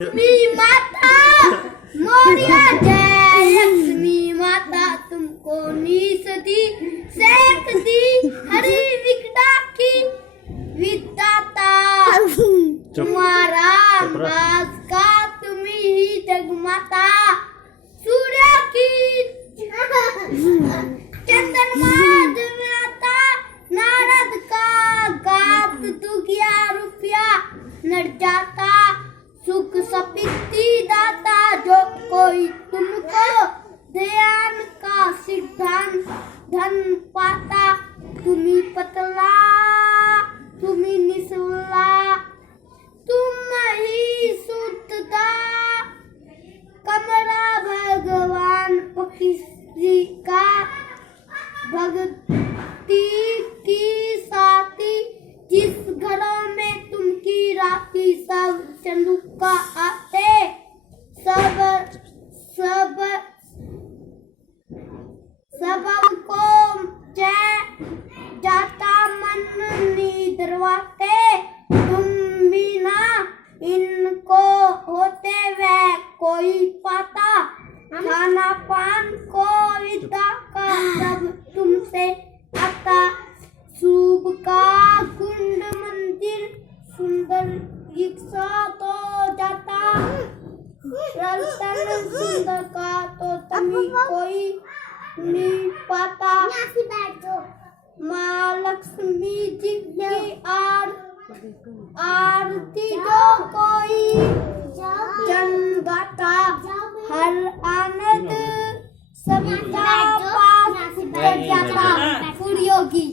लक्ष्मी माता मोरिया जय लक्ष्मी माता तुमको नीसती सेकती हरी विकटा की विदाता तुम्हारा राज का तुम्ही ही जगमाता सूर्य की चंद्रमा जगमाता नारद का गात तू किया रुपया नर जाता सुख सपिति दाता जो कोई तुमको ध्यान का सिद्धांत धन पाता तुम्ही पतला तुम्ही निसला तुम ही सुतदा कमरा भगवान पक्षी का भक्ति की साथी जिस घरों में तुमकी राती सब चंदुका आते सब को जाता मन निद्रवाते तुम बिना इनको होते वह कोई पाता खाना पान को विदा का सब तुमसे आता शुभ का कुंड मंदिर सुंदर रिक्शा तो जाता रतन सुंदर का तो तुम्हें कोई नहीं पाता माँ लक्ष्मी जी की आरती जो कोई जन गाता हर आनंद सबका पास जाता सूर्योगी